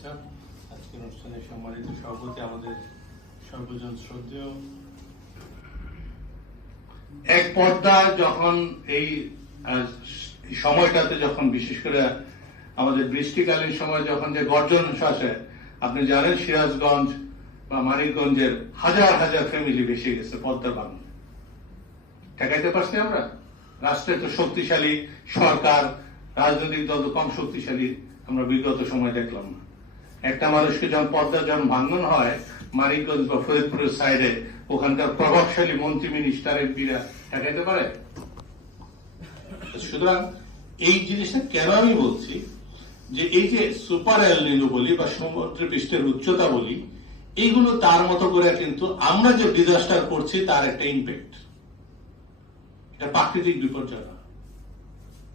শুভেচ্ছা। আজকের অনুষ্ঠানে সম্মানিত সভাপতি আমাদের সর্বজন শ্রদ্ধেয় এক পর্দা যখন এই সময়টাতে যখন বিশেষ করে আমাদের বৃষ্টিকালীন সময় যখন যে গর্জন আসে, আপনি জানেন সিরাজগঞ্জ বা মানিকগঞ্জের হাজার হাজার ফ্যামিলি ভেসে গেছে পদ্মার বাগানে। ঠেকাইতে পারছি আমরা? রাষ্ট্রে তো শক্তিশালী সরকার, রাজনৈতিক দল তো কম শক্তিশালী আমরা বিগত সময় দেখলাম না। একটা মানুষকে যখন পদ্মা যখন ভাঙন হয় মানিকগঞ্জ বা ফরিদপুরের সাইডে, ওখানকার প্রভাবশালী মন্ত্রী মিনিস্টার এমপিরা ঠেকাইতে পারে? সুতরাং এই জিনিসটা কেন আমি বলছি যে এই যে সুপার এল নিনো বলি বা সমুদ্র পৃষ্ঠের উচ্চতা বলি, এইগুলো তার মতো করে কিন্তু আমরা যে ডিজাস্টার করছি তার একটা ইম্প্যাক্ট। এটা প্রাকৃতিক বিপর্যয় না।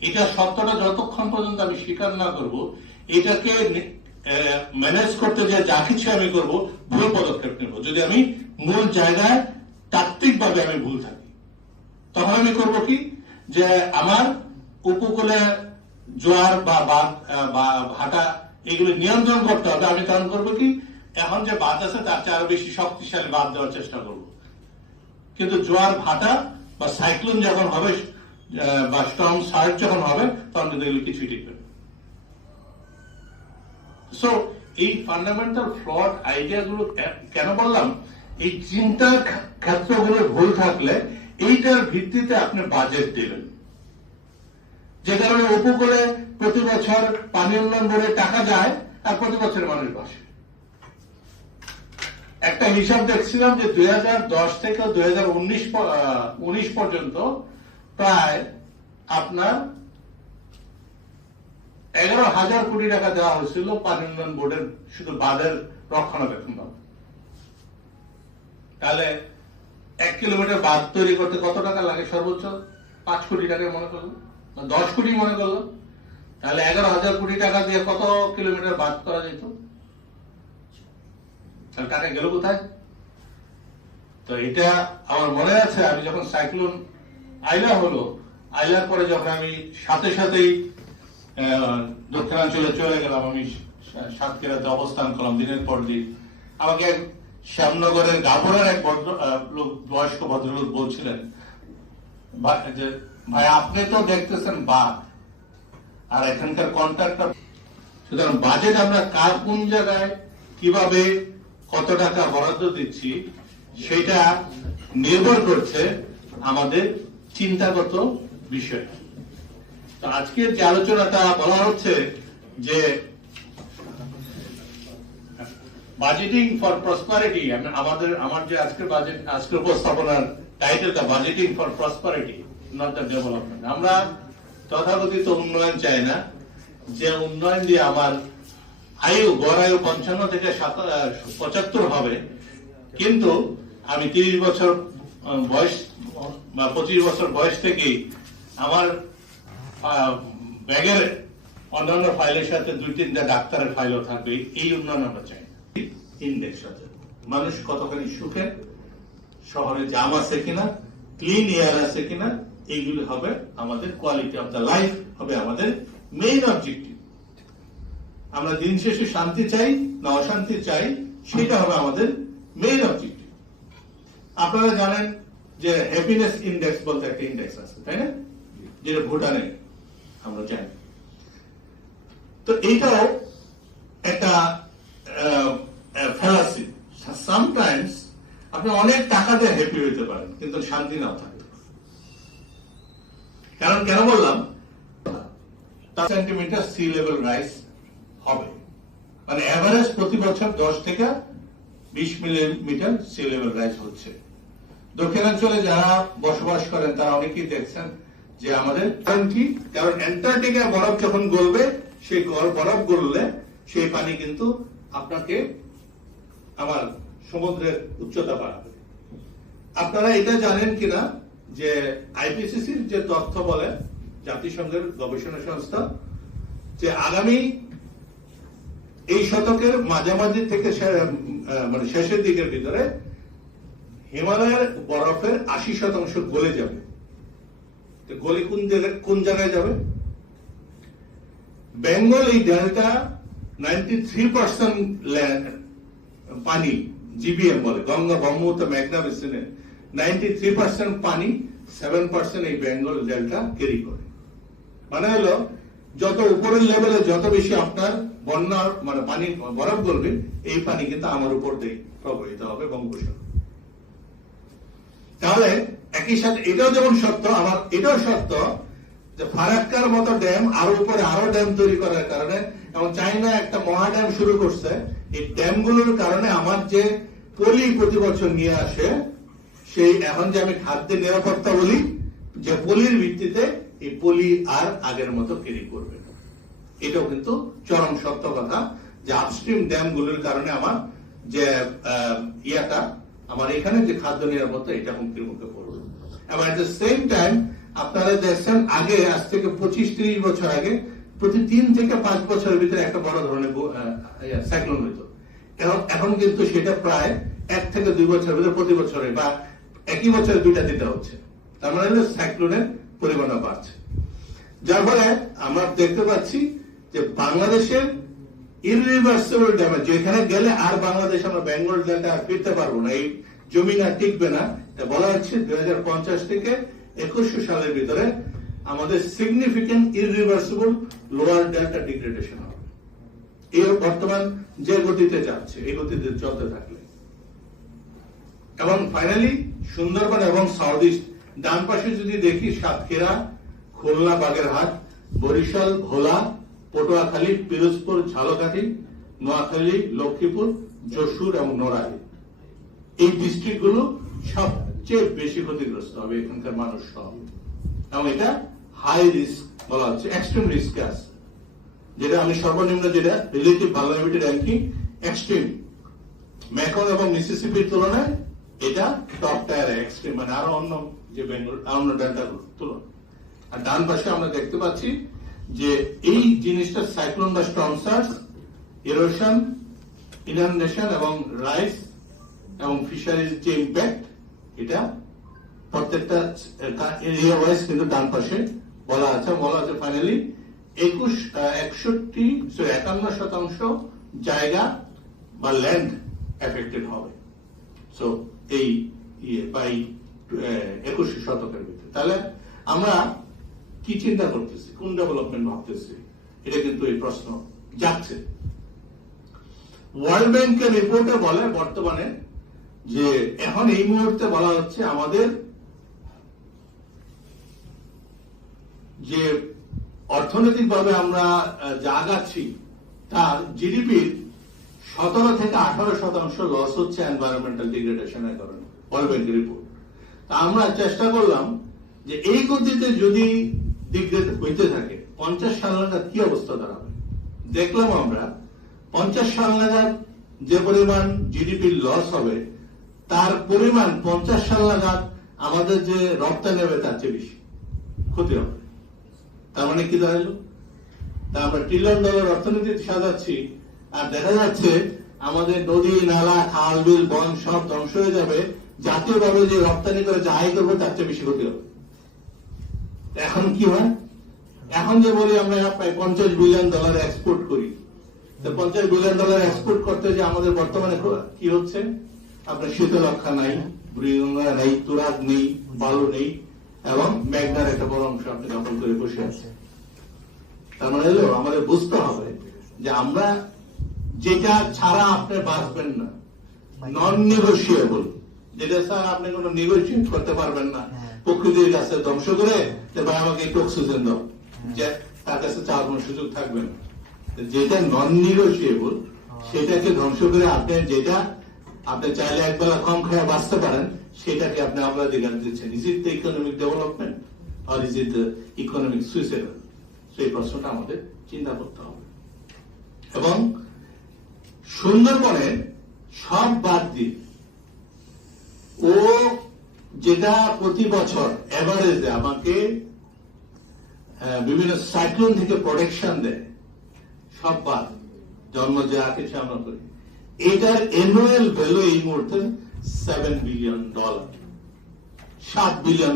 এটা সত্যটা যতক্ষণ পর্যন্ত আমি স্বীকার না করব, এটাকে ম্যানেজ করতে যে যা কিছু আমি করব ভুল পদক্ষেপ নেব। যদি আমি মূল জায়গায় তাত্ত্বিকভাবে আমি ভুল থাকি, তখন আমি করব কি, যে আমার উপকূলে জোয়ার বা বাঁধ বা ভাটা এগুলো নিয়ন্ত্রণ করতে হবে। আমি তখন করবো কি, এখন যে বাঁধ আছে তার চেয়ে আরো বেশি শক্তিশালী বাঁধ দেওয়ার চেষ্টা করব। কিন্তু জোয়ার ভাটা বা সাইক্লোন যখন হবে বা স্টর্ম সার্জ যখন হবে, তখন কিন্তু এগুলো কিছুই টিকবে না। সো এই ফান্ডামেন্টাল ফ্লড আইডিয়া গুলো কেন বললাম, এই চিন্তার ক্ষেত্রগুলো ভুল থাকলে এইটার ভিত্তিতে আপনি বাজেট দেবেন, যে কারণে উপকূলে প্রতি বছর পানি উন্নয়ন বোর্ডে টাকা যায় আর প্রতি বছর মানুষ বাসে। একটা হিসাব দেখছিলাম যে 2010 থেকে 2019 পর্যন্ত প্রায় আপনার 11,000 কোটি টাকা দেওয়া হয়েছিল পানি উন্নয়ন বোর্ডের শুধু বাঁধের রক্ষণাবেক্ষণ। তাহলে 1 কিলোমিটার বাঁধ তৈরি করতে কত টাকা লাগে? সর্বোচ্চ 5 কোটি টাকা মনে করলো, 10 কোটি মনে করলো। তাহলে 11,000 কোটি টাকা দিয়ে কত কিলোমিটার বাঁধ করা যেত? তাহলে টাকা গেল কোথায়? তো এটা আমার মনে আছে, আমি যখন সাইক্লোন আইলা হলো, আইলার পরে যখন আমি সাথে সাথেই দক্ষিণাঞ্চলে চলে গেলাম, আমি সাতক্ষীরাতে অবস্থান করলাম দিনের পর দিন। আমাকে শ্যামনগরের গাভরার এক লোক, বয়স্ক ভদ্রলোক বলছিলেন, যে ভাই আপনি তো দেখতেছেন বাঘ আর এখানকার কন্ট্রাক্টর। সুতরাং বাজেট আমরা কার কোন জায়গায় কিভাবে কত টাকা বরাদ্দ দিচ্ছি সেটা নির্ভর করছে আমাদের চিন্তাগত বিষয়। তো আজকের যে আলোচনাটা বলা হচ্ছে যে বাজেটিং ফর প্রসপারিটি, আমার যে আজকের উপস্থাপনার টাইটেলটা budgeting for prosperity not the development. আমরা তথাকথিত উন্নয়ন চাই না, যে উন্নয়ন দিয়ে আমার গড় আয়ু 55 থেকে 75 হবে, কিন্তু আমি 30 বছর বয়স বা 25 বছর বয়স থেকেই আমার ব্যাগের অন্যান্য ফাইলের সাথে 2-3টা ডাক্তারের ফাইলও থাকবে। এই উন্নয়ন আমরা চাই। ইন্ডেক্স আছে, মানুষ কতখানি সুখে, শহরে জাম আছে কিনা, ক্লিন এয়ার আছে কিনা, এইগুলো হবে আমাদের কোয়ালিটি অফ দ্য লাইফ, হবে আমাদের মেইন অবজেক্টিভ। আমরা দিন শেষে শান্তি চাই না অশান্তি চাই, সেটা হবে আমাদের মেইন অবজেক্টিভ। আপনারা জানেন যে হ্যাপিনেস ইন্ডেক্স বলতে একটা ইন্ডেক্স আছে, তাই না, যেটা ভুটানে আমরা জানি। তো এইটাও একটা ফ্যালাসি। সামটাইমস আপনি অনেক টাকা দিয়ে হ্যাপি হইতে পারেন, কিন্তু শান্তি নাও থাকতে পারে। কারণ কেন বললাম, সেন্টিমিটার সি লেভেল রাইজ হবে, মানে এভারেজ প্রতি বছর 10 থেকে 20 মিলিমিটার সি লেভেল রাইজ হচ্ছে। দক্ষিণাঞ্চলে যারা বসবাস করেন তারা অনেকেই দেখছেন যে আমাদের কি, কারণ অ্যান্টার্কটিকা বরফ যখন গলবে, সেই বরফ গললে সেই পানি কিন্তু আপনাকে আমার সমুদ্রের উচ্চতা বাড়াবে। আপনারা এটা জানেন কিনা যে আইপিসিসির যে তথ্য বলে, জাতিসংঘের গবেষণা সংস্থা, যে আগামী এই শতকের মাঝামাঝি থেকে মানে শেষের দিকের ভিতরে হিমালয়ের বরফের 80% গলে যাবে। গলে কোন জায়গায় যাবে? বেঙ্গল এই ডেল্টা 93% পানি জিবিএম বলে, গঙ্গা ব্রহ্মপুত্র মেঘনা বেসিনে 93% পানি 7% এই বেঙ্গল ডেল্টা ক্যারি করে। মানে হলো যত উপরের লেভেলে যত বেশি আপনার বন্যার মানে পানি বরফ গলবে, এই পানি কিন্তু আমার উপর দিয়ে প্রবাহিত হবে বঙ্গোপসাগর। তাহলে একই সাথে এটাও যেমন সত্য, আবার এটাও সত্য যে ফারাক্কার মতো ড্যাম আরো উপরে আরো ড্যাম তৈরি করার কারণে, এবং চাইনা একটা মহা ড্যাম শুরু করছে, এই ড্যামগুলোর কারণে আমার যে পলি প্রতি বছর নিয়ে আসে, সেই এখন যে আমি খাদ্যের নিরাপত্তা বলি, যে পলির ভিত্তিতে এই পলি আর আগের মতো ক্যারি করবে না। এটাও কিন্তু চরম সত্য কথা যে আপস্ট্রিম ড্যাম গুলোর কারণে আমার যে ইয়াটা আমার এখানে যে খাদ্য নিরাপত্তা এটা হুমকির মুখে পড়বে। এবং এট দ্য সেম টাইম আপনারা দেখছেন আগে আজ থেকে 25-30 বছর আগে প্রতি 3 থেকে 5 বছরের ভিতরে একটা বড় ধরনের সাইক্লোন হইতো। এখন কিন্তু সেটা প্রায় 1 থেকে 2 বছরের ভিতরে প্রতি বছরে বা একই বছরে 2টা দিতে হচ্ছে। তার মানে হলো সাইক্লোনের পরিমাণও বাড়ছে, যার ফলে আমরা দেখতে পাচ্ছি যে বাংলাদেশের ইররিভার্সিবল ড্যামেজ, যেখানে গেলে আর বাংলাদেশ আমরা বেঙ্গল ডেল্টা আর ফিরতে পারবো না, এই জমি আর টিকবে না। বলা হচ্ছে 2050 থেকে 2100 সালের ভিতরে আমাদের সিগনিফিকেন্ট ইররিভার্সিবল লোয়ার ডেল্টা ডিগ্রেডেশন হবে। এই বর্তমান যে গতিতে যাচ্ছে, এই গতিতে চলতে থাকলে। এবং ফাইনালি সুন্দরবন এবং সাউথ ইস্ট, ডান পাশে যদি দেখি সাতক্ষীরা, খুলনা, বাগেরহাট, বরিশাল, ভোলা, পটুয়াখালী, পিরোজপুর, ঝালকাঠি, নোয়াখালী, লক্ষ্মীপুর, যশোর এবং নোয়াখালী, এই ডিস্ট্রিক্ট গুলো সবচেয়ে বেশি ক্ষতিগ্রস্ত হবে এখানকার মানুষ সহ। এবং এটা হাই রিস্ক বলা হচ্ছে, এক্সট্রিম রিস্কে আছে, যেটা আমি সর্বনিম্ন যেটা relative vulnerability ranking extreme, Mekong এবং মিসিসিপির তুলনায় এটা টপ টায়ার এক্সট্রিম, মানে আরো অন্য যে বেঙ্গল অন্য ডেল্টাগুলোর তুলনায়। আর ডান পাশে আমরা দেখতে পাচ্ছি যে এই জিনিসটা সাইক্লোন বা স্টর্ম সার্জ, ইরোশন, ইনান্ডেশন এবং রাইস এবং ফিশারিজ যে ইম্প্যাক্ট, এটা প্রত্যেকটা এরিয়া ওয়াইজ কিন্তু ডান পাশে বলা আছে ফাইনালি 51% জায়গা বা ল্যান্ড এফেক্টেড হবে। সো এই বাই 21 শতকের ভিতরে। তাহলে আমরা কি চিন্তা করতেছি, কোন ডেভেলপমেন্ট ভাবতেছি, এটা কিন্তু এই প্রশ্ন যাচ্ছে। ওয়ার্ল্ড ব্যাংকের রিপোর্টে বলে বর্তমানে যে এখন এই মুহূর্তে বলা হচ্ছে আমাদের যে অর্থনৈতিকভাবে আমরা যা আগাচ্ছি তার জিডিপির 17 থেকে 18% লস হচ্ছে এনভায়রনমেন্টাল ডিগ্রেডেশনের কারণে, ওয়ার্ল্ড ব্যাংকের রিপোর্ট। তা আমরা চেষ্টা করলাম যে এই গতিতে যদি ডিগ্রেড হইতে থাকে 50 সাল নাগাদ কি অবস্থা দাঁড়াবে। দেখলাম আমরা 50 সাল নাগাদ যে পরিমাণ জিডিপির লস হবে তার পরিমাণ 50 সাল নাগাদ আমাদের যে রপ্তানি হবে তার চেয়ে বেশি ক্ষতি হবে। তার মানে কি দাঁড়ালো, তা আমরা $1 ট্রিলিয়ন অর্থনীতি সাজাচ্ছি আর দেখা যাচ্ছে আমাদের নদী, নালা, খাল, বিল, বন সব ধ্বংস হয়ে যাবে, জাতীয়ভাবে যে রপ্তানি করে যে আয় করবো তার চেয়ে বেশি ক্ষতি হবে। এখন কি হয়, এখন যে বলি আমরা প্রায় $50 বিলিয়ন এক্সপোর্ট করি, তো $50 বিলিয়ন এক্সপোর্ট করতে যে আমাদের বর্তমানে কি হচ্ছে, আপনার শীতলক্ষা নাই, বুড়িগঙ্গা নেই, তুরাগ নেই, বালু নেই, এবং মেঘনার একটা বড় অংশ আপনি দখল করে বসে আছে। তার মানে হলো আমাদের বুঝতে হবে যে আমরা যেটা ছাড়া আপনি বাঁচবেন না, নন নেগোশিয়েবল, যেটা স্যার আপনি কোনো নেগোশিয়েট করতে পারবেন না, প্রকৃতির কাছে ধ্বংস করে ভাই আমাকে একটু অক্সিজেন দাও, যে তার কাছে চাওয়ার কোনো সুযোগ থাকবে না। যেটা নন নেগোশিয়েবল সেটাকে ধ্বংস করে আপনি যেটা আপনি চাইলে একবেলা কম খেয়ে বাঁচতে পারেন সেটাকে আপনি অগ্রাধিকার দিচ্ছেন। Is it the economic development or is it the economic suicide? সেই প্রশ্নটা আমাদের চিন্তা করতে হবে। এবং সুন্দরবনের সব বাদ দিয়ে ও যেটা প্রতি বছর এভারেজে আমাকে বিভিন্ন সাইক্লোন থেকে প্রোটেকশন দেয়, সব বাদ জন্ম যা কিছু আমরা করি, এটার অ্যানুয়াল ভ্যালু এই মুহূর্তে $7 বিলিয়ন। $7 বিলিয়ন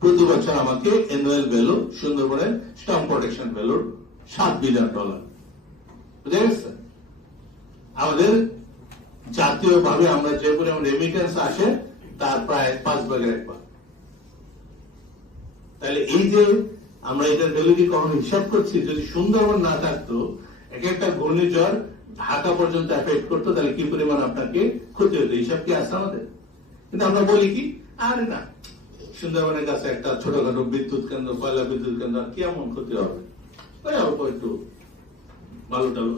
প্রতি বছর আমাকে অ্যানুয়াল ভ্যালু সুন্দরবনের স্টর্ম প্রোটেকশন ভ্যালুর $7 বিলিয়ন। বুঝা গেছে? আমাদের জাতীয়ভাবে আমরা যে পরিমাণ রেমিটেন্স আসে তার প্রায় 5/1 তাহলে এই যে আমরা এটার ভ্যালিডি কখন হিসাব করছি, যদি সুন্দরবন না থাকতো, এক একটা ঘূর্ণিঝড় ঢাকা পর্যন্ত এফেক্ট করতো, তাহলে কি পরিমাণ আপনাকে ক্ষতি হতো, হিসাব কি আছে আমাদের? কিন্তু আমরা বলি কি, আরে না, সুন্দরবনের কাছে একটা ছোটখাটো বিদ্যুৎ কেন্দ্র, কয়লা বিদ্যুৎ কেন্দ্র, কি এমন ক্ষতি হবে, ওই অল্প একটু বালু টালু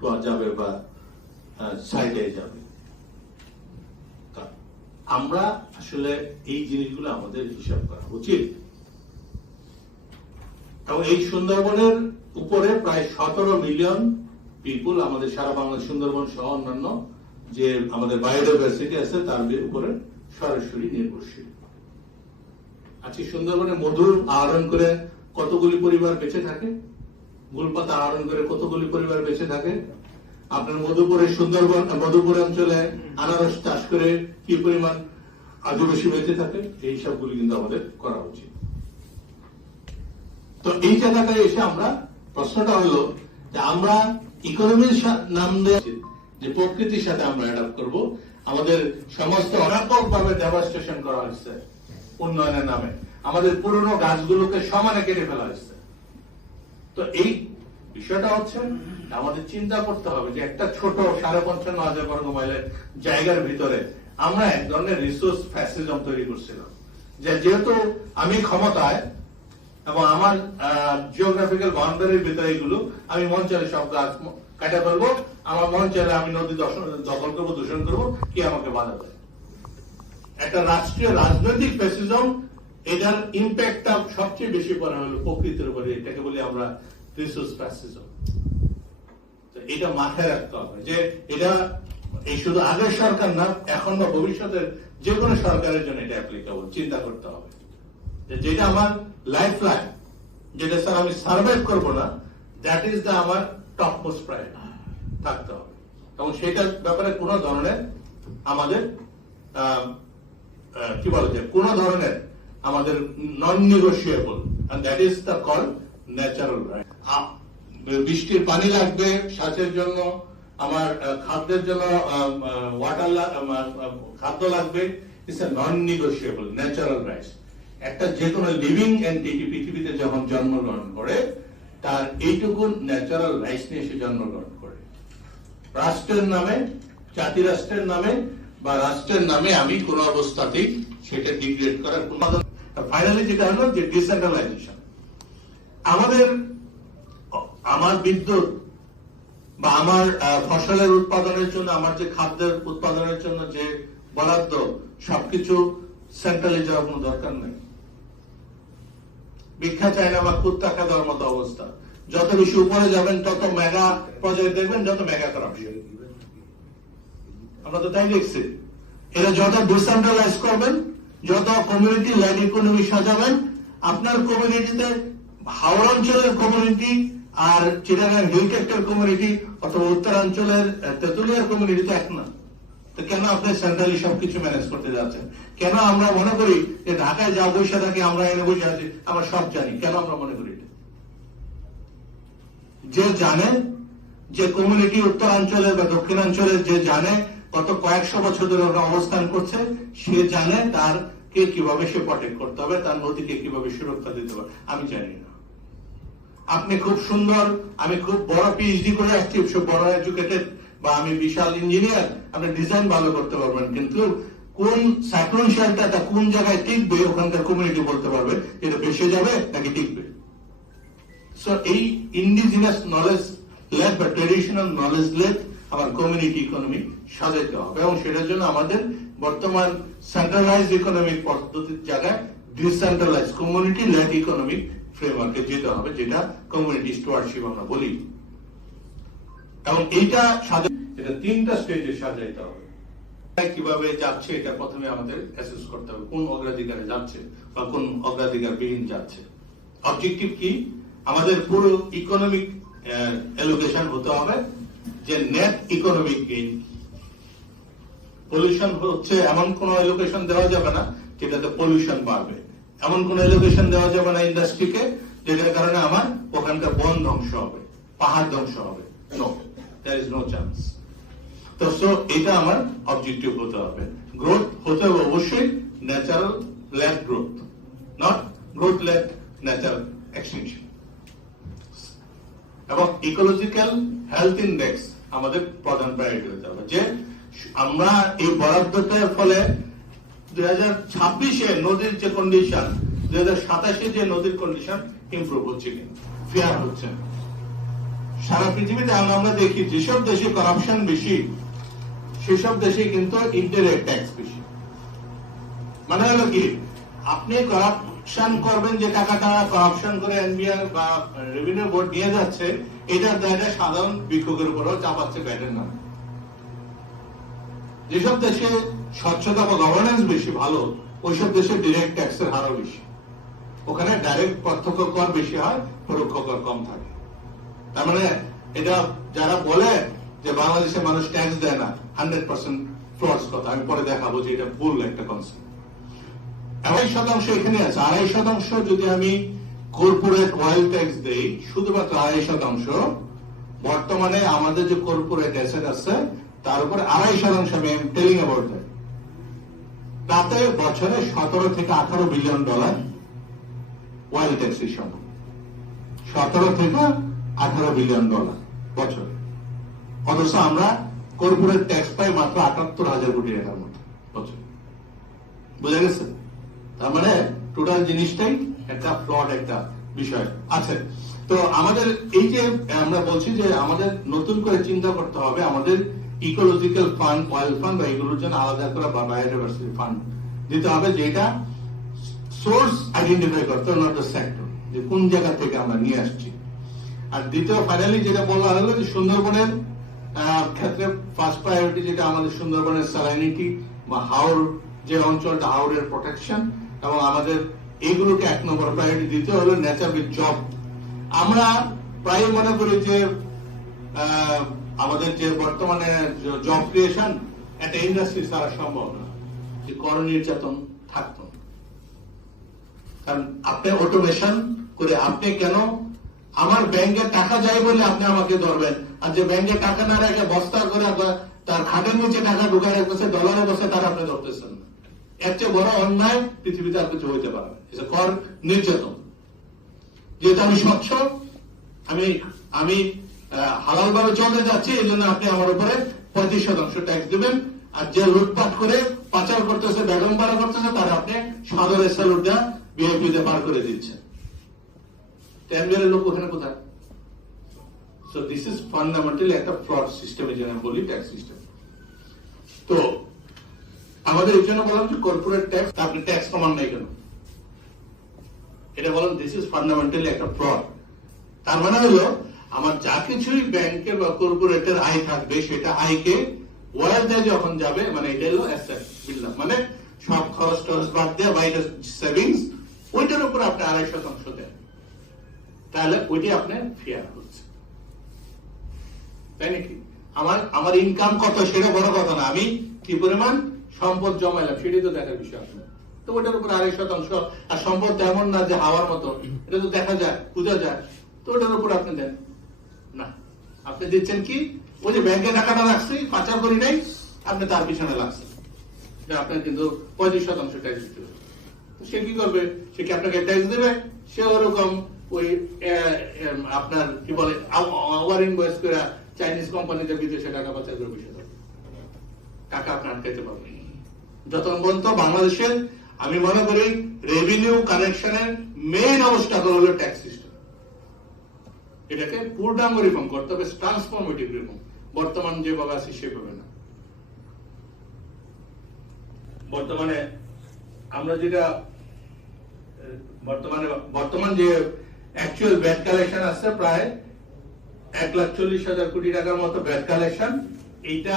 দোয়া যাবে বা সাইডে যাবে। আমরা আসলে এই জিনিসগুলো আমাদের হিসাব করা উচিত। এবং এই সুন্দরবনের উপরে প্রায় 17 মিলিয়ন পিপুল আমাদের সারা বাংলা সুন্দরবন সহ অন্যান্য যে আমাদের বায়োডাইভার্সিটি আছে তার উপরে সরাসরি নির্ভরশীল। আজকে সুন্দরবনে মধু আহরণ করে কতগুলি পরিবার বেঁচে থাকে, গুলপাতা আহরণ করে কতগুলি পরিবার বেঁচে থাকে, আপনার মধুপুরের সুন্দরবন মধুপুর অঞ্চলে আনারস চাষ করে কি পরিমাণ আদিবাসী বেঁচে থাকে, এই সবগুলি কিন্তু আমাদের করা উচিত। তো এই জায়গাটায় এসে আমরা প্রশ্নটা হলো যে আমরা ইকোনমির নাম দিয়ে যে প্রকৃতির সাথে আমরা অ্যাডাপ্ট করব, আমাদের সমস্ত ব্যাপকভাবে ডেভাস্টেশন করা হচ্ছে উন্নয়নের নামে, আমাদের পুরনো গাছগুলোকে সমানে কেটে ফেলা হচ্ছে। তো এই বিষয়টা হচ্ছে আমাদের চিন্তা করতে হবে যে একটা ছোট 55,000 বর্গ মাইলের জায়গার ভিতরে আমরা এক ধরনের রিসোর্স ফ্যাসিজম তৈরি করছিলাম, যে যেহেতু আমি ক্ষমতায় এবং আমার জিওগ্রাফিক্যাল বাউন্ডারির ভিতরে এগুলো, আমি মন চাইলে সব গাছ কাটা ফেলবো, আমার মন চাইলে আমি নদী দখল করবো, দূষণ করবো, কি আমাকে বাধা দেয়? একটা রাষ্ট্রীয় রাজনৈতিক ফ্যাসিজম, এটার ইম্প্যাক্টটা সবচেয়ে বেশি পড়া হলো প্রকৃতির উপরে, এটাকে বলি আমরা রিসোর্স ফ্যাসিজম। এটা মাথায় রাখতে হবে যে এটা এই শুধু আগের সরকার না, এখন বা ভবিষ্যতের যে কোনো সরকারের জন্য এটা অ্যাপ্লিকেবল। চিন্তা করতে হবে যেটা আমার লাইফ লাইন, যেটা স্যার আমি সার্ভাইভ করবো না, দ্যাট ইজ দ্য আমার টপ মোস্ট প্রায়োরিটি থাকতে হবে। এবং সেটার ব্যাপারে কোনো ধরনের আমাদের কি বলা যায়, কোনো ধরনের আমাদের non negotiable, and that is the call natural right. বৃষ্টির পানি লাগবে সেচের জন্য, আমার খাদ্যের জন্য ওয়াটার খাদ্য লাগবে, it's a non negotiable natural rights. একটা যে কোনো লিভিং এন্টিটি পৃথিবীতে যখন জন্মগ্রহণ করে, তার এইটুকু ন্যাচারাল রাইটস নিয়ে সে জন্মগ্রহণ করে। রাষ্ট্রের নামে, জাতি রাষ্ট্রের নামে বা রাষ্ট্রের নামে আমি কোন অবস্থাতেই সেটা ডিগ্রেড করার কোন। ফাইনালি যেটা হলো যে ডিসেন্ট্রালাইজেশন। আমার বিদ্যুৎ বা আমার ফসলের উৎপাদনের জন্য, আমার যে খাদ্যের উৎপাদনের জন্য যে বরাদ্দ, সবকিছু সেন্ট্রালে যাওয়ার কোনো দরকার নেই। ভিক্ষা চায় না বা কুত্তা খাওয়ার মতো অবস্থা। যত বেশি উপরে যাবেন তত মেগা প্রজেক্ট দেখবেন, যত মেগা করাপশন। আমরা তো তাই দেখছি। এরা যত ডিসেন্ট্রালাইজ করবেন, যত কমিউনিটি ল্যান্ড ইকোনমি সাজাবেন, আপনার কমিউনিটিতে হাওড় অঞ্চলের কমিউনিটি আর চিটাগাং হিলটেক্টের কমিউনিটি অথবা উত্তরাঞ্চলের তেতুলিয়ার কমিউনিটি তো এক না। তো কেন আপনি সেন্ট্রালি সবকিছু ম্যানেজ করতে যাচ্ছেন? কেন আমরা মনে করি যে ঢাকায় যা বসে থাকি, আমরা এনে বসে আছি, আমরা সব জানি? কেন আমরা মনে করি? যে জানে, যে কমিউনিটি উত্তরাঞ্চলের বা দক্ষিণাঞ্চলের যে জানে গত কয়েকশো বছর ধরে ওরা অবস্থান করছে, সে জানে তার কে কিভাবে সে প্রটেক্ট করতে হবে, তার নদীকে কিভাবে সুরক্ষা দিতে হবে। আমি জানি না। আপনি খুব সুন্দর, আমি খুব বড় পিএইচডি করে আসছি, বড় এডুকেটেড, বা আমি বিশাল ইঞ্জিনিয়ার, আপনি ডিজাইন ভালো করতে পারবেন, কিন্তু কোন সাইক্লোন শেল্টারটা কোন জায়গায় টিকবে ওখানকার কমিউনিটি বলতে পারবে এটা ভেসে যাবে নাকি টিকবে। সো এই ইন্ডিজিনাস নলেজ লেড বা ট্রেডিশনাল নলেজ লেড আমার কমিউনিটি ইকোনমি সাজাইতে হবে, এবং সেটার জন্য আমাদের বর্তমান সেন্ট্রালাইজ ইকোনমিক পদ্ধতির জায়গায় ডিসেন্ট্রালাইজ কমিউনিটি লেড ইকোনমিক ফ্রেমওয়ার্কে যেতে হবে, যেটা কমিউনিটি স্টুয়ারশিপ আমরা বলি। এবং এইটা এটা 3টা স্টেজে সাজাইতে হবে। কিভাবে যাচ্ছে এটা প্রথমে আমাদের অ্যাসেস করতে হবে, কোন অগ্রাধিকারে যাচ্ছে বা কোন অগ্রাধিকার বিহীন যাচ্ছে। অবজেক্টিভ কি? আমাদের পুরো ইকোনমিক অ্যালোকেশন হতে হবে যে নেট ইকোনমিক গেইন। পলিউশন হচ্ছে এমন কোন অ্যালোকেশন দেওয়া যাবে না যেটাতে পলিউশন বাড়বে, এমন কোন অ্যালোকেশন দেওয়া যাবে না ইন্ডাস্ট্রিকে যেটার কারণে আমার ওখানকার বন ধ্বংস হবে, পাহাড় ধ্বংস হবে। No, there is no chance. তো সো এটা আমার অবজেক্টিভ হতে হবে। গ্রোথ হতে হবে অবশ্যই natural led growth, not growth led natural extinction. এবং ইকোলজিক্যাল হেলথ ইন্ডেক্স আমাদের প্রধান প্রায়োরিটি হতে হবে, যে আমরা এই বরাদ্দটার ফলে 2026-এ নদীর যে কন্ডিশন, 2027-এ যে নদীর কন্ডিশন ইমপ্রুভ হচ্ছে কিনা, ফেয়ার হচ্ছে। সারা পৃথিবীতে আমরা দেখি যেসব দেশে করাপশন বেশি সেসব দেশে কিন্তু ইনডাইরেক্ট ট্যাক্স বেশি। মানে হলো কি, আপনি করাপশন করবেন, যে টাকাটা করাপশন করে এনবিআর বা রেভিনিউ বোর্ড নিয়ে যাচ্ছে, এটার দায়টা সাধারণ ভিক্ষুকের উপরও চাপাচ্ছে ব্যাটের নামে। যেসব দেশে স্বচ্ছতা বা গভর্নেন্স বেশি ভালো, ওইসব দেশে ডিরেক্ট ট্যাক্সের হারও বেশি। ওখানে ডাইরেক্ট প্রত্যক্ষ কর বেশি হয়, পরোক্ষ কর কম থাকে। তার মানে এটা যারা বলে যে বাংলাদেশের মানুষ ট্যাক্স দেয় না, 100% ফ্লস কথা। আমি পরে দেখাবো যে এটা ভুল একটা কনসেপ্ট। 2.5% এখানে আছে। 2.5% যদি আমি কর্পোরেট ওয়েলথ ট্যাক্স দেই, শুধুমাত্র 2.5%, বর্তমানে আমাদের যে কর্পোরেট অ্যাসেট আছে তার উপর 2.5% আমি টেলিং অ্যাবাউট দ্যাট। তাতে বছরে 17 থেকে 18 বিলিয়ন ডলার ওয়েলথ ট্যাক্সের সম্ভব। 17 থেকে 18 বিলিয়ন ডলার বছরে। অথচ আমরা কর্পোরেট ট্যাক্স পাই মাত্র 78,000 কোটি টাকার মতো বছর। বুঝা গেছে? তার মানে টোটাল জিনিসটাই একটা ফ্লড একটা বিষয় আছে। তো আমাদের এই যে আমরা বলছি যে আমাদের নতুন করে চিন্তা করতে হবে, আমাদের ইকোলজিক্যাল ফান্ড, অয়েল ফান্ড বা এগুলোর জন্য আলাদা করে বায়োডাইভার্সিটি ফান্ড দিতে হবে, যেটা সোর্স আইডেন্টিফাই করতে হবে, নট দ্য সেক্টর, যে কোন জায়গা থেকে আমরা নিয়ে আসছি। আর দ্বিতীয় ফাইনালি যেটা বলা হলো যে সুন্দরবনের ক্ষেত্রে ফার্স্ট প্রায়োরিটি যেটা আমাদের সুন্দরবনের স্যালাইনিটি বা হাওর যে অঞ্চলটা, হাওরের প্রোটেকশন, এবং আমাদের এইগুলোকে 1 নম্বর প্রায়োরিটি দিতে হলো নেচার উইথ জব। আমরা প্রায় মনে করি যে আমাদের যে বর্তমানে জব ক্রিয়েশন একটা ইন্ডাস্ট্রি ছাড়া সম্ভব না, যে কর নির্যাতন থাকতো। কারণ আপনি অটোমেশন করে আপনি কেন আমার ব্যাংকে টাকা যাই বলে আপনি আমাকে ধরবেন, আর যে ব্যাংকে টাকা না রেখে বস্তা করে তার খাটের নিচে টাকা ঢুকায় রাখতেছে, ডলারে বসে, তার আপনি ধরতেছেন না। এর চেয়ে বড় অন্যায় পৃথিবীতে আর কিছু হইতে পারে না। কর নির্যাতন। যেহেতু আমি স্বচ্ছ, আমি হালাল ভাবে চলতে যাচ্ছি, এই জন্য আপনি আমার উপরে 35% ট্যাক্স দিবেন। আর যে লুটপাট করে পাচার করতেছে, বেগম পাড়া করতেছে, তার আপনি সদরের স্যালুট দেওয়া বিএপিতে পার করে দিচ্ছেন। ট্যাম্বিয়ারের লোক ওখানে কোথায়? সো দিস ইজ ফান্ডামেন্টালি একটা ফ্রড সিস্টেম, যেটা আমি বলি ট্যাক্স সিস্টেম। তো আমাদের এই জন্য বললাম যে কর্পোরেট ট্যাক্স, আপনি ট্যাক্স কমান নাই কেন, এটা বলেন দিস ইজ ফান্ডামেন্টালি একটা ফ্রড। তার মানে হলো আমার যা কিছুই ব্যাংকের বা কর্পোরেটের আয় থাকবে, সেটা আয়কে ওয়েলথে যখন যাবে, মানে এটা হলো অ্যাসেট বিল্ডাপ, মানে সব খরচ টরচ বাদ দিয়ে বাইরে সেভিংস, ওইটার উপর আপনি 2.5% দেন, তাহলে ওইটি আপনার ফেয়ার হচ্ছে, তাই নাকি? আমার ইনকাম কত সেটা বড় কথা না, আমি কি পরিমাণ সম্পদ জমাইলাম সেটাই তো দেখার বিষয় আপনার। তো ওটার উপর 2.5%, আর সম্পদ তেমন না যে হাওয়ার মতো, এটা তো দেখা যায়, বোঝা যায়, তো ওটার উপর আপনি দেন না। আপনি দিচ্ছেন কি, ওই যে ব্যাংকে টাকাটা রাখছি, পাচার করি নাই, আপনি তার পিছনে লাগছেন, আপনার কিন্তু 35% ট্যাক্স দিতে হবে। সে কি করবে? সে কি আপনাকে ট্যাক্স দেবে? সে ওরকম ওই আপনার কি বলে ওভার ইনভয়েস করে চাইনিজ কোম্পানিতে বিদেশে টাকা পাচার করে বসে থাকবে, টাকা আপনি আটকাইতে পারবেন। যত পর্যন্ত বাংলাদেশের, আমি মনে করি রেভিনিউ কালেকশনের মেইন অবস্থাটা হলো ট্যাক্স সিস্টেম। এটাকে পূর্ণাঙ্গ রিফর্ম করতে হবে, ট্রান্সফরমেটিভ রিফর্ম। বর্তমান যেভাবে আছে সেভাবে না। বর্তমানে আমরা যেটা বর্তমান যে অ্যাকচুয়াল ব্যাড কালেকশন আছে প্রায় 1,40,000 কোটি টাকার মতো ব্যাড কালেকশন। এইটা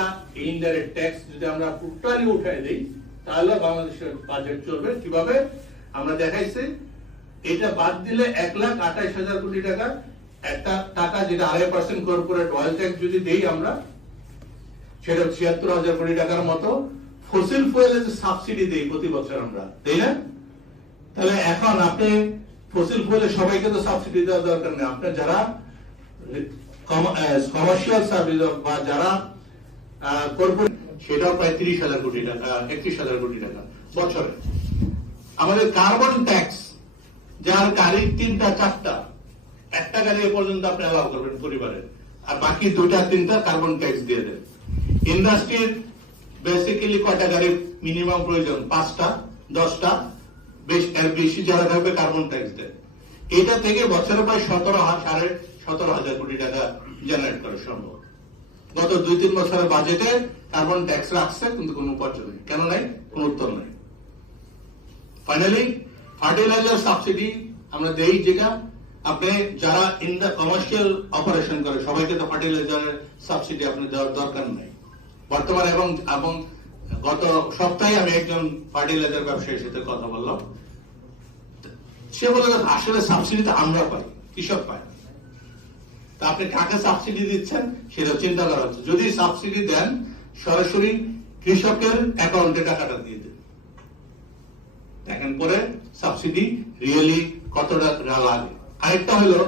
ইনডাইরেক্ট ট্যাক্স যদি আমরা টোটালি উঠাই দিই, তাহলে বাংলাদেশের বাজেট চলবে কিভাবে? আমরা দেখাইছি, এটা বাদ দিলে 1,28,000 কোটি টাকা একটা টাকা, যেটা 2.5% কর্পোরেট অয়েল ট্যাক্স যদি দেই আমরা, সেটা 76,000 কোটি টাকার মতো ফসিল ফুয়েলের যে সাবসিডি দেই প্রতি বছর আমরা, তাই না? তাহলে এখন আপনি ফসিল ফুয়েলে সবাইকে তো সাবসিডি দেওয়া দরকার নেই। আপনার যারা কমার্শিয়াল সার্ভিস বা যারা কর্পোরেট, সেটাও প্রায় 30,000 কোটি টাকা, 31,000 কোটি টাকা বছরে। আমাদের কার্বন ট্যাক্স, যার গাড়ি 3টা 4টা, একটা গাড়ি এ পর্যন্ত আপনি অ্যালাউ করবেন পরিবারের, আর বাকি 2টা 3টা কার্বন ট্যাক্স দিয়ে দেন। ইন্ডাস্ট্রির বেসিক্যালি কয়টা গাড়ি মিনিমাম প্রয়োজন? 5টা 10টা, বেশি যারা থাকবে কার্বন ট্যাক্স দেন। এটা থেকে বছরে প্রায় 17,500 কোটি টাকা জেনারেট করা সম্ভব। গত 2-3 বছরের বাজেটে কার্বন ট্যাক্স রাখছে, কিন্তু কোনো উপার্জন নেই। কেন নাই? কোন উত্তর নাই। ফাইনালি ফার্টিলাইজার সাবসিডি আমরা দেই, যেটা আপনি যারা ইন দ্য কমার্শিয়াল অপারেশন করে সবাইকে তো ফার্টিলাইজারের সাবসিডি আপনি দেওয়ার দরকার নাই বর্তমানে। এবং গত সপ্তাহে আমি একজন ফার্টিলাইজার ব্যবসায়ীর সাথে কথা বললাম, সে বলে আসলে সাবসিডি তো আমরা পাই, কৃষক পায় না। তা আপনি কাকে সাবসিডি দিচ্ছেন সেটা চিন্তা করা হচ্ছে। যদি সাবসিডি দেন, সরাসরি কৃষকের অ্যাকাউন্টে টাকাটা দিয়ে দেন, দেখেন পরে সাবসিডি রিয়েলি কতটা লাগে। আরেকটা হলো,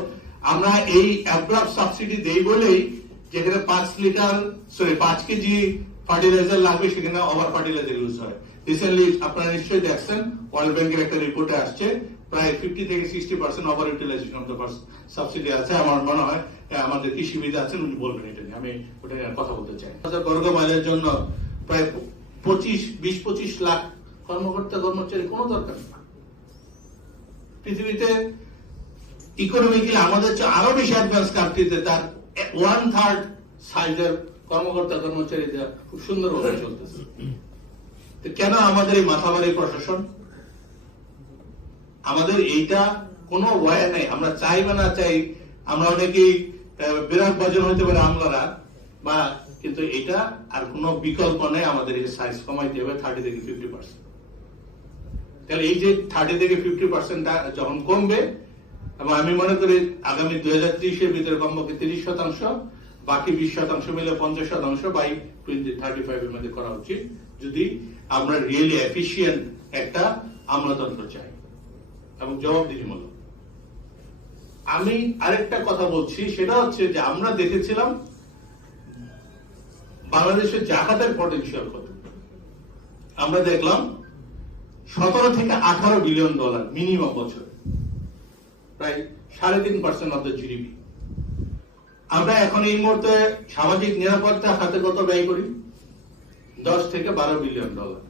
আমরা এই অ্যাব্রাপ সাবসিডি দেই বলেই যেখানে 5 কেজি ফার্টিলাইজার লাগবে সেখানে ওভার ফার্টিলাইজার ইউজ হয়। রিসেন্টলি আপনারা নিশ্চয়ই দেখছেন, ওয়ার্ল্ড ব্যাংকের একটা রিপোর্টে আসছে প্রায় 50 থেকে 60% over utilisation of the subsidy আছে। আমার মনে হয় আমাদের কৃষিবিদ আছেন, উনি বলবেন এটা নিয়ে, আমি ওটা নিয়ে কথা বলতে চাই। বর্গ মাইলের জন্য প্রায় 20-25 লাখ কর্মকর্তা কর্মচারী কোনো দরকার না। পৃথিবীতে ইকোনমিক্যালি আমাদের চেয়ে আরো বেশি অ্যাডভান্স কান্ট্রিতে তার 1/3 সাইজের কর্মকর্তা কর্মচারীরা খুব সুন্দরভাবে চলতেছে। কেন আমাদের এই মাথাভারী প্রশাসন? আমাদের এইটা কোনো ওয়ে নেই। আমরা চাই বা না চাই, আমরা অনেকেই বিরাট বজন হইতে পারে আমলারা, বা কিন্তু এটা আর কোনো বিকল্প নেই। আমাদের এই সাইজ কমাইতে হবে 30 থেকে 50%। তাহলে এই যে 30 থেকে 50% যখন কমবে, এবং আমি মনে করি আগামী 2030-এর ভিতরে কমপক্ষে 30%, বাকি 20% মিলে 50% বাই 2035 এর মধ্যে করা উচিত, যদি আমরা রিয়েলি এফিশিয়েন্ট একটা আমলাতন্ত্র চাই এবং জবাবদিহিমূলক। আমি আরেকটা কথা বলছি, সেটা হচ্ছে যে আমরা দেখেছিলাম বাংলাদেশের জাকাতের পটেনশিয়াল কত। আমরা দেখলাম 17 থেকে 18 বিলিয়ন ডলার মিনিমাম বছর, প্রায় 3.5% অফ দ্য জিডিপি। আমরা এখন এই মুহূর্তে সামাজিক নিরাপত্তা খাতে কত ব্যয় করি? 10 থেকে 12 বিলিয়ন ডলার।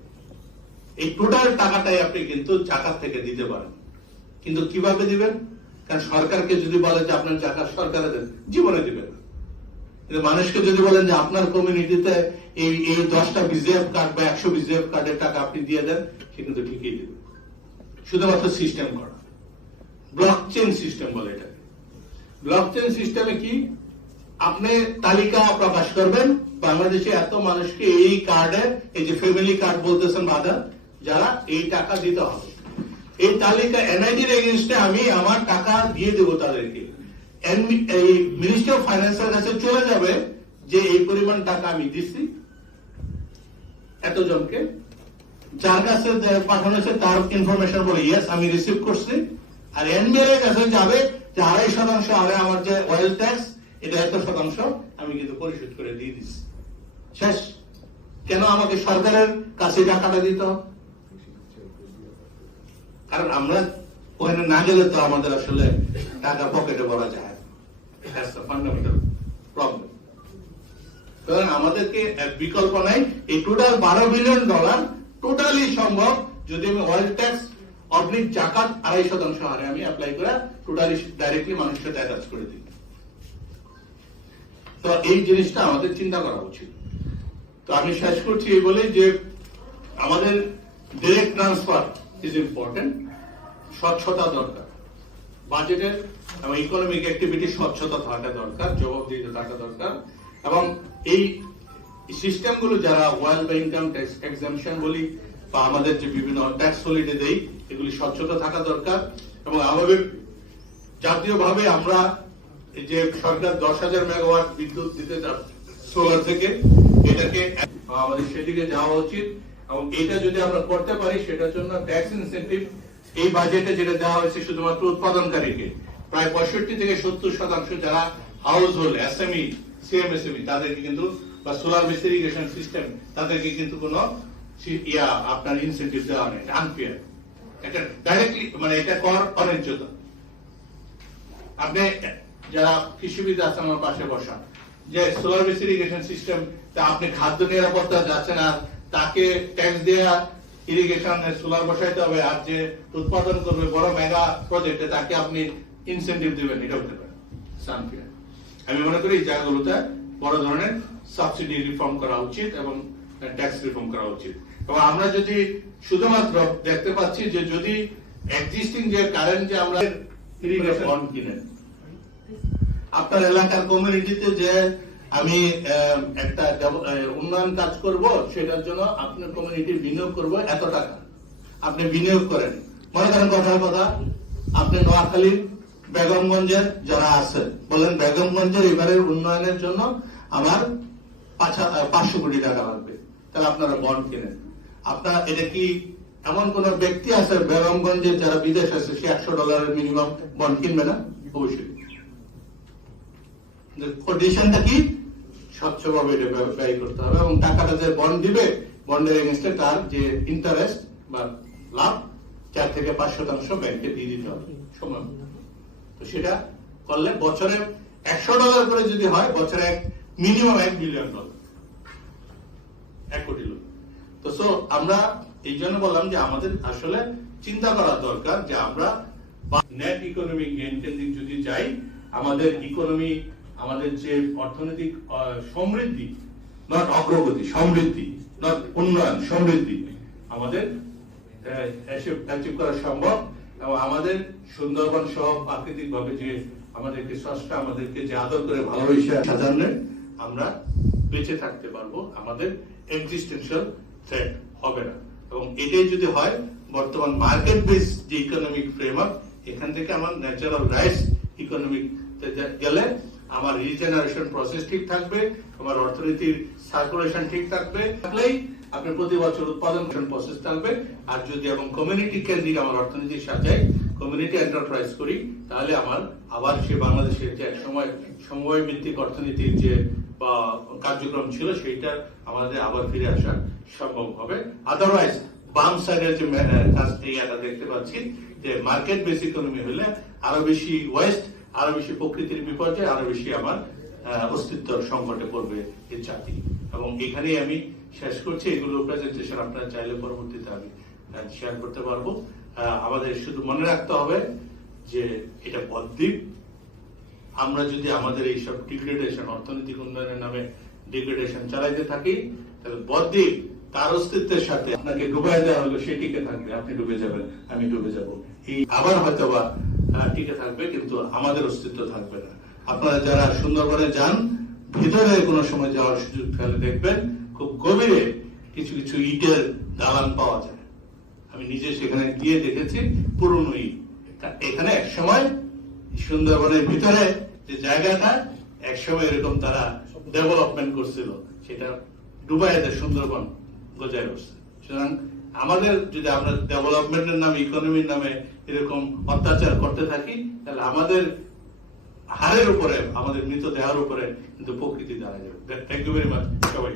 এই টোটাল টাকাটাই আপনি কিন্তু জাকাত থেকে দিতে পারেন, কিন্তু কিভাবে দিবেন? কারণ সরকারকে যদি বলে যে আপনার জাকাত সরকারে দেন, জীবনে দিবেন না। কিন্তু মানুষকে যদি বলেন যে আপনার কমিউনিটিতে এই 10টা বিজিএফ কার্ড বা 100 বিজিএফ কার্ডের টাকা আপনি দিয়ে দেন, সে কিন্তু ঠিকই দিবে। শুধুমাত্র সিস্টেম করা, ব্লকচেন সিস্টেম বলে এটাকে। ব্লকচেন সিস্টেমে কি? আপনি তালিকা প্রকাশ করবেন, বাংলাদেশে এত মানুষকে এই কার্ডে, এই যে ফ্যামিলি কার্ড বলতেছেন বাদা, যারা এই টাকা দিতে হবে, এই তালিকা এনআইডির এগেইনস্টে আমি আমার টাকা দিয়ে দেবো তাদেরকে। এই মিনিস্ট্রি অফ ফাইন্যান্সের কাছে চলে যাবে যে এই পরিমাণ টাকা আমি দিচ্ছি এতজনকে, যার কাছে পাঠানো হয়েছে তার ইনফরমেশন বলে ইয়েস আমি রিসিভ করছি, আর এনবিআর এর কাছে যাবে যে 2.5% আরে আমার যে অয়েল ট্যাক্স এটা 1% আমি কিন্তু পরিশোধ করে দিয়ে দিচ্ছি। শেষ। কেন আমাকে সরকারের কাছে টাকাটা দিতে হবে? কারণ আমরা ওখানে না গেলে তো আমাদের আসলে টাকা পকেটে ভরা যায়। That's the fundamental problem. কারণ আমাদেরকে বিকল্প নাই। এই টোটাল 12 বিলিয়ন ডলার টোটালি সম্ভব যদি আমি অয়েল ট্যাক্স অবলিক জাকাত 2.5% হারে আমি অ্যাপ্লাই করে টোটালি ডাইরেক্টলি মানুষের সাথে অ্যাটাচ করে দিই। তো এই জিনিসটা আমাদের চিন্তা করা উচিত। তো আমি শেষ করছি এই বলে যে আমাদের ডাইরেক্ট ট্রান্সফার ইজ ইম্পর্টেন্ট, স্বচ্ছতা দরকার, বাজেটের এবং ইকোনমিক অ্যাক্টিভিটি স্বচ্ছতা থাকা দরকার, জবাবদিহিতা থাকা দরকার, এবং এই সিস্টেমগুলো যারা ওয়েলথ বা ইনকাম ট্যাক্স এক্সাম্পশন বলি বা আমাদের যে বিভিন্ন ট্যাক্স হলিডে দেই, এগুলি স্বচ্ছতা থাকা দরকার। এবং আমাদের জাতীয়ভাবে আমরা যে সরকার 10,000 মেগাওয়াট বিদ্যুৎ দিতে যাচ্ছে সোলার থেকে, এটাকে আমাদের সেদিকে যাওয়া উচিত। এবং এটা যদি আমরা করতে পারি, সেটার জন্য ট্যাক্স ইনসেন্টিভ এই বাজেটে যেটা দেওয়া হয়েছে শুধুমাত্র উৎপাদনকারীকে, প্রায় 65 থেকে 70% যারা হাউস হোল্ড এসএমই সিএমএসএমই তাদেরকে কিন্তু বা সোলার বেস ইরিগেশন সিস্টেম তাদেরকে কিন্তু কোনো আপনার ইনসেন্টিভ দেওয়া নেই, আনফেয়ার। এটা ডাইরেক্টলি মানে এটা কর অন্যায্যতা। আপনি যারা কৃষিবিদ আছে আমার পাশে বসা, যে সোলার বেস ইরিগেশন সিস্টেম, তা আপনি খাদ্য নিরাপত্তা যাচ্ছে না, তাকে ট্যাক্স দেওয়া ইরিগেশনের সোলার বসাইতে হবে, আর যে উৎপাদন করবে বড় মেগা প্রজেক্টে তাকে আপনি ইনসেন্টিভ দিবেন, এটা হতে পারে আনফেয়ার। আমি মনে করি এই জায়গাগুলোতে বড় ধরনের সাবসিডি রিফর্ম করা উচিত এবং ট্যাক্স রিফর্ম করা উচিত। এবং আমরা যদি শুধুমাত্র দেখতে পাচ্ছি যে যদি এক্সিস্টিং যে কারেন্ট যে আমরা ইরিগেশন বন্ড কিনেন, আপনার এলাকার কমিউনিটিতে যে আমি একটা উন্নয়ন কাজ করব, সেটার জন্য আপনার কমিউনিটি বিনিয়োগ করব এত টাকা, আপনি বিনিয়োগ করেন। মনে করেন কথার কথা, আপনি নোয়াখালীর বেগমগঞ্জের যারা আছে বলেন বেগমগঞ্জের এবারের উন্নয়নের জন্য আমার 500 কোটি টাকা লাগবে, তাহলে আপনারা বন্ড কিনেন। আপনার এটা কি এমন কোন ব্যক্তি আছে বেগমগঞ্জের যারা বিদেশ আছে সে $100 মিনিমাম বন্ড কিনবে না? অবশ্যই। কন্ডিশনটা কি? স্বচ্ছভাবে এটা ব্যয় করতে হবে এবং টাকাটা যে বন্ড দিবে, বন্ডের এগেইনস্টে তার যে ইন্টারেস্ট বা লাভ 4 থেকে 5% ব্যাংকে দিয়ে দিতে হবে সময়। তো সেটা করলে বছরে $100 করে যদি হয়, বছরে মিনিমাম $1 বিলিয়ন, 1 কোটি লোক। তো সো আমরা এই জন্য বললাম যে আমাদের আসলে চিন্তা করা দরকার যে আমরা নেট ইকোনমিক গেইন কেন্দ্রিক যদি যাই, আমাদের ইকোনমি, আমাদের যে অর্থনৈতিক সমৃদ্ধি, নট অগ্রগতি, সমৃদ্ধি, নট উন্নয়ন, সমৃদ্ধি আমাদের অ্যাচিভ করা সম্ভব। এবং আমাদের সুন্দরবন সহ প্রাকৃতিক ভাবে যে আমাদেরকে স্রষ্টা আমাদেরকে যে আদর করে ভালোবেসে সাজানো, আমরা বেঁচে থাকতে পারবো, আমাদের এক্সিস্টেন্সিয়াল থ্রেট হবে না। এবং এটাই যদি হয়, বর্তমান মার্কেট বেস যে ইকোনমিক ফ্রেমওয়ার্ক, এখান থেকে আমার ন্যাচারাল রাইটস ইকোনমিক গেলে আমার রিজেনারেশন প্রসেস ঠিক থাকবে, আমার অর্থনীতির সার্কুলেশন ঠিক থাকবে, থাকলেই আপনি প্রতি বছর উৎপাদন প্রসেস থাকবে। আর যদি এবং কমিউনিটি কেন্দ্রিক আমার অর্থনীতি সাজাই, কমিউনিটি এন্টারপ্রাইজ করি, তাহলে আমার আবার সে বাংলাদেশের যে এক সময় ভিত্তিক অর্থনীতির যে বা কার্যক্রম ছিল সেইটা আমাদের আবার ফিরে আসা সম্ভব হবে। আদারওয়াইজ বাম সাইডের যে কাজটা দেখতে পাচ্ছি যে মার্কেট বেস ইকোনমি হলে আরো বেশি ওয়েস্ট, আরো বেশি প্রকৃতির বিপর্যয়, আরো বেশি আমার অস্তিত্ব সংকটে পড়বে এই জাতি। এবং এখানেই আমি শেষ করছি। এগুলো প্রেজেন্টেশন আপনারা চাইলে পরবর্তীতে আমি শেয়ার করতে পারবো। আমাদের শুধু মনে রাখতে হবে যে এটা বদ্বীপ। আমরা যদি আমাদের এইসব ডিগ্রেডেশন, অর্থনৈতিক উন্নয়নের নামে ডিগ্রেডেশন চালাইতে থাকি, তাহলে বদ্বীপ তার অস্তিত্বের সাথে আপনাকে ডুবাই দেওয়া হলো, সে টিকে থাকবে, আপনি ডুবে যাবেন, আমি ডুবে যাব, এই আবার হয়তোবা টিকে থাকবে, কিন্তু আমাদের অস্তিত্ব থাকবে না। আপনারা যারা সুন্দরবনে যান, ভিতরে কোনো সময় যাওয়ার সুযোগ থাকলে দেখবেন খুব গভীরে কিছু কিছু ইটের দালান পাওয়া যায়। আমি নিজে সেখানে গিয়ে দেখেছি পুরনো ইট। এখানে এক সময় সুন্দরবনের ভিতরে যে জায়গাটা একসময় এরকম তারা ডেভেলপমেন্ট করছিল, সেটা ডুবাইতে সুন্দরবন গজায় উঠছে। সুতরাং আমাদের যদি আমরা ডেভেলপমেন্টের নামে, ইকোনমির নামে এরকম অত্যাচার করতে থাকি, তাহলে আমাদের হারের উপরে, আমাদের মৃতদেহের উপরে কিন্তু প্রকৃতি দাঁড়ায় যাবে। থ্যাংক ইউ ভেরি মাচ সবাই।